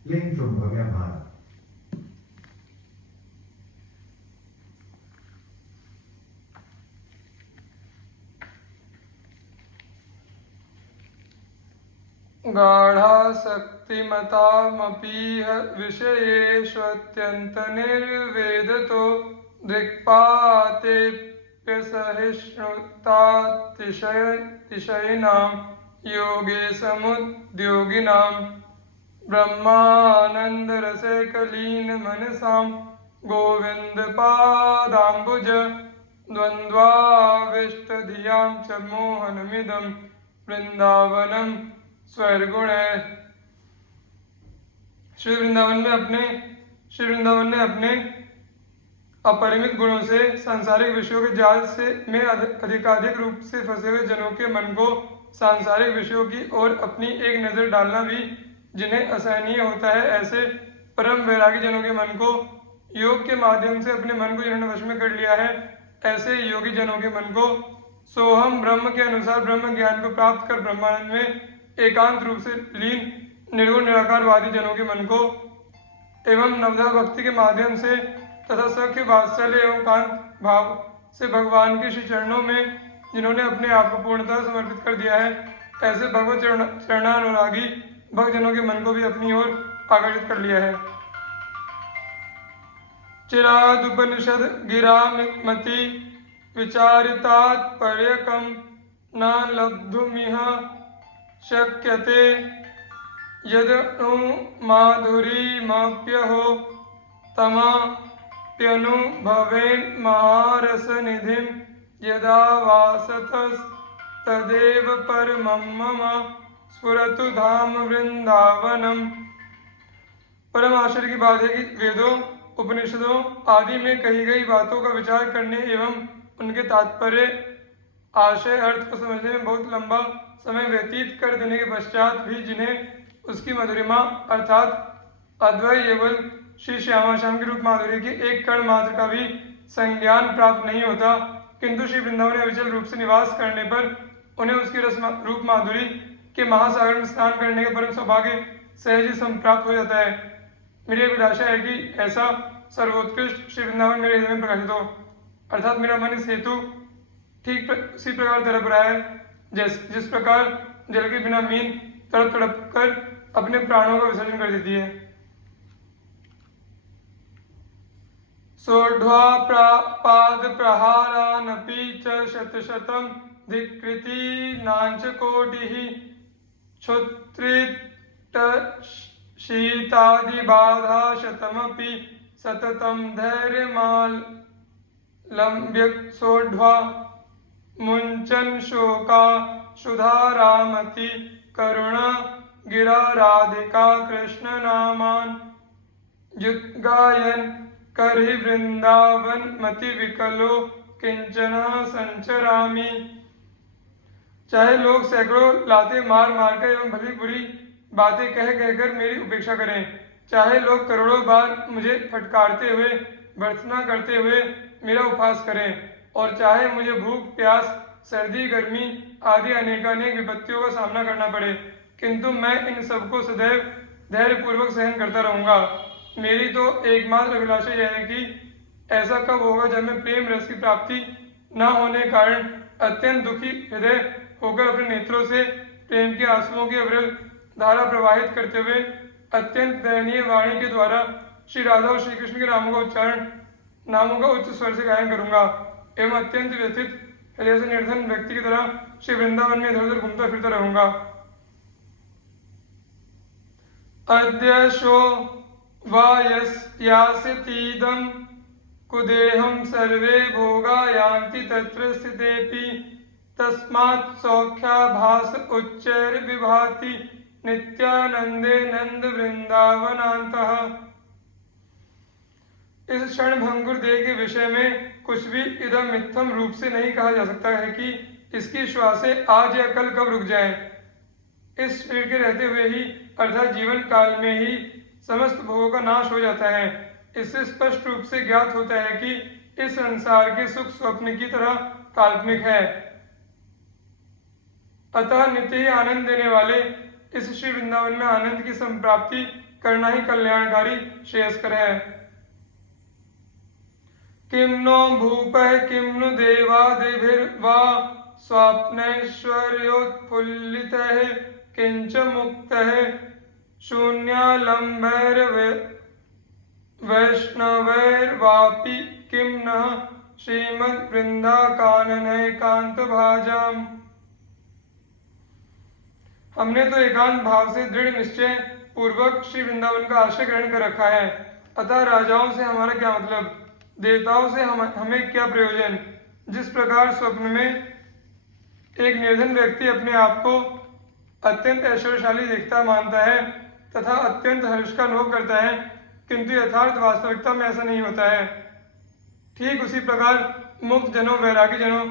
เล่งชมพระव्यापार गाढासक्तिमतामपीह विषयेष्वत्यन्तनिर्वेदतो दृक्पातेऽप्यसहिष्णुतातिशयिनां योगे समुद्योगिनां ब्रह्मानन्दरसैकलीनमनसां गोविन्दपादाम्बुज द्वन्द्वाविष्टधियां च मोहनमिदं वृंदावनम स्वर्गुण है। श्री वृंदावन ने अपने अपरिमित गुणों से सांसारिक विषयों के जाल से में अधिकाधिक रूप से फंसे हुए जनों के मन को सांसारिक विषयों की ओर अपनी एक नजर डालना भी जिन्हें असहनीय होता है, ऐसे परम वैरागी जनों के मन को योग के माध्यम से अपने मन को जिन्होंने वश में कर लिया है, ऐसे योगी जनों के मन को सोहम ब्रह्म के अनुसार ब्रह्म ज्ञान को प्राप्त कर ब्रह्मानंद में एकांत रूप से लीन निर्गुण निराकारवादी जनों के मन को एवं नवधा भक्ति के माध्यम से तथा सख्य वात्सल्य एवं कांत भाव से भगवान के श्री चरणों में जिन्होंने अपने आप को पूर्णतः समर्पित कर दिया है, ऐसे भगवत चरणानुरागी भक्त जनों के मन को भी अपनी ओर आकर्षित कर लिया है। चिरादुपनिषद गिरामति विचारितात्पर्यकं न लब्धुमिह शक्यते यदनु माधुरीमप्यहो तमाप्यनुभवेन् महारसनिधिं यदा वासतस्तदेव परमं मम स्फुरतु धाम वृंदावनम। परम आश्चर्य की बात है कि वेदों उपनिषदों आदि में कही गई बातों का विचार करने एवं उनके तात्पर्य आशय अर्थ को समझने में बहुत लंबा समय व्यतीत कर देने के पश्चात भी जिन्हें उसकी मधुरिमा अर्थात अद्वैत केवल श्री श्यामा श्याम की रूप माधुरी के एक कण मात्र का भी संज्ञान प्राप्त नहीं होता, किंतु श्री वृंदावन में अविचल रूप से निवास करने पर उन्हें उसकी रस रूप माधुरी के महासागर में स्नान करने के परम सौभाग्य सहज ही संप्राप्त हो जाता है। मेरी अभिलाषा है कि ऐसा सर्वोत्कृष्ट श्री वृंदावन मेरे हृदय में प्रकाशित हो, अर्थात मेरा मन इस हेतु ठीक उसी प्रकार तड़प रहा है जिस प्रकार जल के बिना मीन तड़प तड़प कर अपने प्राणों का विसर्जन कर देती है। सोढ़्वा पाद प्रहारानपि च शतशतं धिक्कृति नांच कोटिः क्षुत्रित शीतादिबाधा शतमपि सततं धैर्यमालम्ब्य सोढ़्वा मुंचन शोका सुधारामति करुणा गिरा राधिका कृष्ण नामान युद्गायन करहि वृंदावन मति विकलो किंचन संचरामि। चाहे लोग सैकड़ों लाते मार मार कर एवं भली बुरी बातें कह कहकर मेरी उपेक्षा करें, चाहे लोग करोड़ों बार मुझे फटकारते हुए भर्त्सना करते हुए मेरा उपहास करें, और चाहे मुझे भूख प्यास सर्दी गर्मी आदि अनेकानेक विपत्तियों का सामना करना पड़े, किंतु मैं इन सबको सदैव धैर्यपूर्वक सहन करता रहूंगा। मेरी तो एकमात्र अभिलाषा यह है कि ऐसा कब होगा जब मैं प्रेम रस की प्राप्ति न होने के कारण अत्यंत दुखी हृदय होकर अपने नेत्रों से प्रेम के आंसुओं की अविरल धारा प्रवाहित करते हुए अत्यंत दयनीय वाणी के द्वारा श्री राधा और श्री कृष्ण के नामों का उच्च स्वर से गायन करूंगा एवं अत्यंत व्यथित हृदय से निर्धन व्यक्ति की तरह श्री वृंदावन में इधर उधर घूमता फिरता रहूंगा। अद्य शो वायस्यास्यतीदं कुदेहं सर्वे भोगा यान्ति तत्र स्थितेऽपि तस्मात् सौख्याभास उच्चैर्विभाति नित्यानंदे नंद वृंदावनान्तः। इस क्षण भंगुर देह के विषय में कुछ भी इदम मिथ्यम रूप से नहीं कहा जा सकता है कि इसकी श्वासें आज या कल कब रुक जाएं। इस शरीर के रहते हुए ही अर्थात जीवन काल में ही समस्त भोगों का नाश हो जाता है। इससे स्पष्ट रूप से ज्ञात होता है कि इस संसार के सुख स्वप्न की तरह काल्पनिक है। अतः नित्य ही आनंद देने वाले इस श्री वृंदावन में आनंद की संप्राप्ति करना ही कल्याणकारी श्रेयस्कर है। किम नो भूपः किम नु देवादिभिर्वा स्वप्नैश्वर्योत्फुल्लितः किंच मुक्तः शून्यालम्बैर्वैष्णवैर्वापि किम न श्रीमद्वृंदाकाननैकान्तभाजाम्। हमने तो एकांत भाव से दृढ़ निश्चय पूर्वक श्री वृंदावन का आश्रय ग्रहण कर रखा है, अतः राजाओं से हमारा क्या मतलब, देवताओं से हमें क्या प्रयोजन। जिस प्रकार स्वप्न में एक निर्धन व्यक्ति अपने आप को अत्यंत ऐश्वर्यशाली दिखता मानता है तथा अत्यंत हर्ष का अनुभव करता है, किंतु यथार्थ वास्तविकता में ऐसा नहीं होता है। ठीक उसी प्रकार मुक्त जनों वैरागी जनों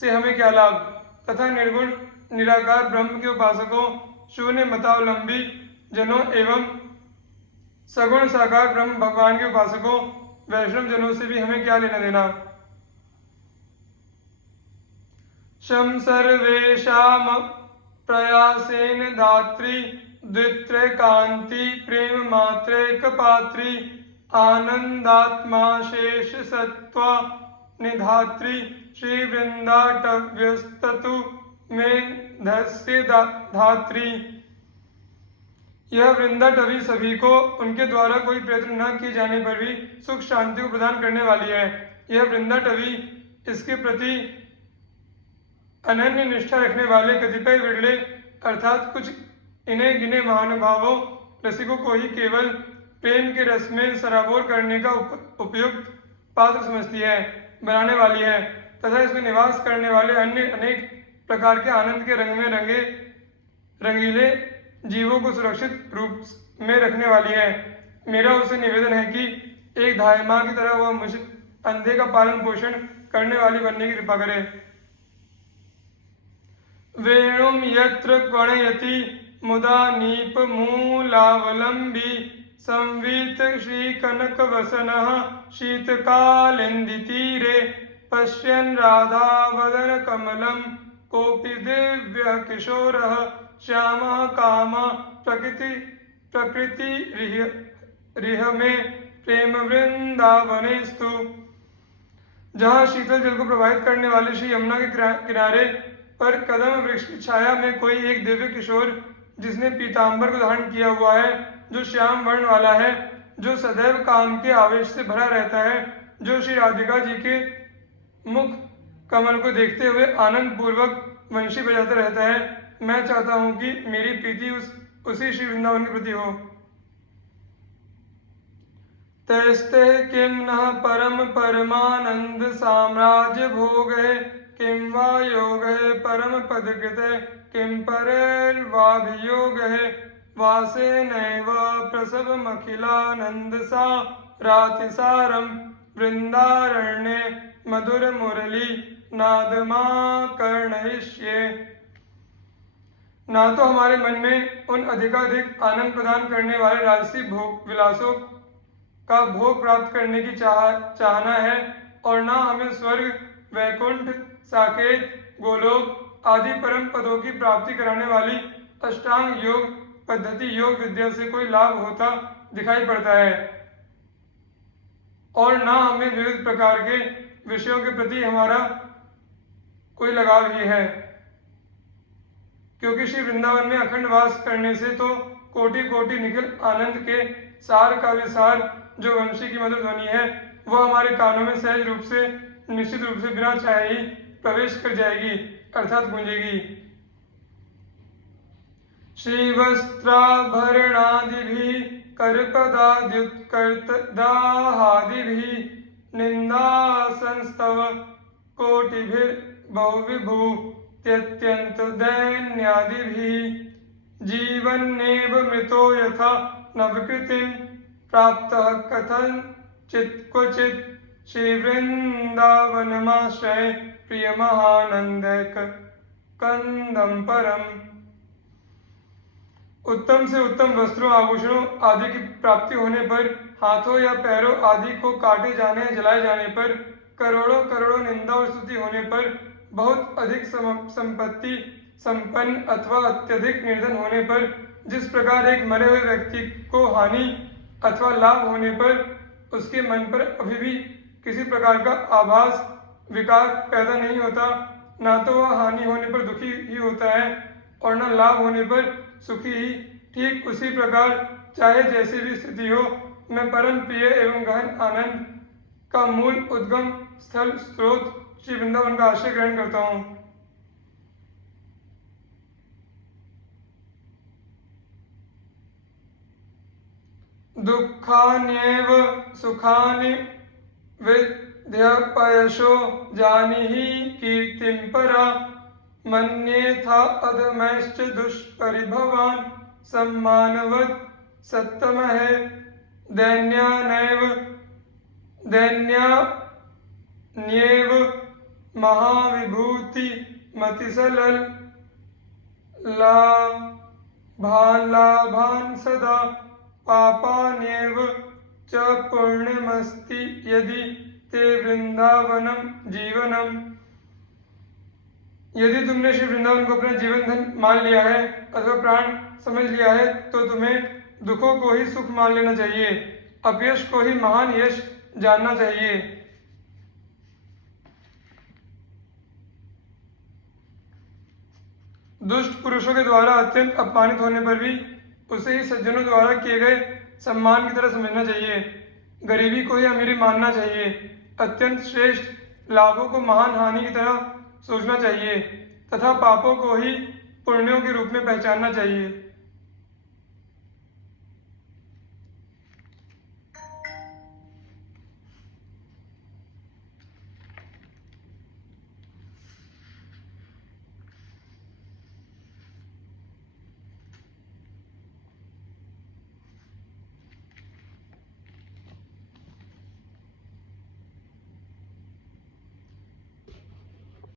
से हमें क्या लाभ तथा निर्गुण निराकार ब्रह्म के उपासकों शून्य मतावलंबी जनों एवं सगुण साकार ब्रह्म भगवान के उपासकों वैष्णव जनों से भी हमें क्या लेना देना। शम सर्वेषाम प्रयासेन धात्री द्वित्रैकांती प्रेम मात्रैक पात्री आनंदात्मा शेष सत्वा निधात्री श्री वृंदाटव्यस्तु में धस्य धात्री। यह वृंदाटवी सभी को उनके द्वारा कोई प्रयत्न न किए जाने पर भी सुख शांति को प्रदान करने वाली है। यह वृंदाटवी इसके प्रति अनन्य निष्ठा रखने वाले कतिपय विरले अर्थात कुछ इन्हें गिने महानुभावों रसिकों को ही केवल प्रेम के रस में सराबोर करने का उपयुक्त पात्र समझती है, बनाने वाली है तथा इसमें निवास करने वाले अन्य अनेक प्रकार के आनंद के रंग में रंगे रंगीले जीवों को सुरक्षित रूप में रखने वाली है। मेरा उससे निवेदन है कि एक धाय माँ की तरह वह मुझ अंधे का पालन पोषण करने वाली बनने की कृपा करे। वेणुम यत्र गणयति मुदा नीप मूलावलंबी संवीत श्री कनक वसनः शीतकालिंदी तीरे पश्यन् राधा वदन कमलम कोपि दिव्य किशोरः श्यामः कामः प्रकृति रिह में प्रेम वृंदावनेस्तु। जहाँ शीतल जल को प्रवाहित करने वाले श्री यमुना के किनारे पर कदम वृक्ष की छाया में कोई एक दिव्य किशोर जिसने पीतांबर को धारण किया हुआ है, जो श्याम वर्ण वाला है, जो सदैव काम के आवेश से भरा रहता है, जो श्री राधिका जी के मुख कमल को देखते हुए आनंद पूर्वक वंशी बजाता रहता है, मैं चाहता हूं कि मेरी प्रीति उसी श्री वृंदावन के प्रति हो। तैस्ते किम नः परम परमानंद साम्राज्य भोग है किम वा योग है परम पद कृत किम परर्वाभियोग है वासे नैव प्रसव मखिलानंद सा रातिसारम वृंदारण्ये मधुर मुरली नादमा कर्णयिष्ये। ना तो हमारे मन में उन अधिकाधिक आनंद प्रदान करने वाले राजसी भोग विलासों का भोग प्राप्त करने की चाहना है और ना हमें स्वर्ग वैकुंठ साकेत गोलोक आदि परम पदों की प्राप्ति कराने वाली अष्टांग योग पद्धति योग विद्या से कोई लाभ होता दिखाई पड़ता है और ना हमें विविध प्रकार के विषयों के प्रति हमारा कोई लगाव ही है, क्योंकि श्री वृंदावन में अखंड वास करने से तो कोटि कोटि निखिल आनंद के सार का विसार जो वंशी की मधुर ध्वनि है वह हमारे कानों में सहज रूप से निश्चित रूप से बिना चाहे ही प्रवेश कर जाएगी अर्थात गूंजेगी। श्रीवस्त्राभरणादिभिः करपदाद्युत्कर्तदाहादिभिः निन्दासंस्तव कोटिभिर्बहुविभूत्यत्यन्त दैन्यादिभिः जीवन्नेव मृतो यथा नवकृतिं प्राप्तः कथंचित् क्वचित् श्रीवृंदावनमाश्रय प्रियमहानंदैक कंदम परम। उत्तम से उत्तम वस्त्रों आभूषणों आदि की प्राप्ति होने पर हाथों या पैरों आदि को काटे जाने जलाए जाने पर करोड़ों करोड़ों निंदा और स्तुति होने पर बहुत अधिक संपत्ति संपन्न अथवा अत्यधिक निर्धन होने पर जिस प्रकार एक मरे हुए व्यक्ति को हानि अथवा लाभ होने पर उसके मन पर अभी भी किसी प्रकार का आभास विकार पैदा नहीं होता, ना तो वह हानि होने पर दुखी ही होता है और न लाभ होने पर सुखी ही। ठीक उसी प्रकार चाहे जैसी भी स्थिति हो, मैं परम प्रिय एवं गहन आनंद का मूल उद्गम स्थल स्रोत श्री वृंदावन का आश्रय ग्रहण करता हूँ। दुःखान्येव सुखानि विध्यपयशो जानीहि कीर्तिं परा मन्येथा अधमैश्च दुष्परिभवान् सम्मानवत् सत्तमहे दैन्यान्येव महाविभूति मतिसलल लाभान् सदा पापान्येव च पुण्यमस्ति यदि ते वृंदावनम जीवनम। यदि तुमने श्री वृंदावन को अपना जीवन धन मान लिया है अथवा प्राण समझ लिया है तो तुम्हें दुखों को ही सुख मान लेना चाहिए, अपयश को ही महान यश जानना चाहिए। दुष्ट पुरुषों के द्वारा अत्यंत अपमानित होने पर भी उसे ही सज्जनों द्वारा किए गए सम्मान की तरह समझना चाहिए। गरीबी को ही अमीरी मानना चाहिए। अत्यंत श्रेष्ठ लाभों को महान हानि की तरह सोचना चाहिए तथा पापों को ही पुण्यों के रूप में पहचानना चाहिए।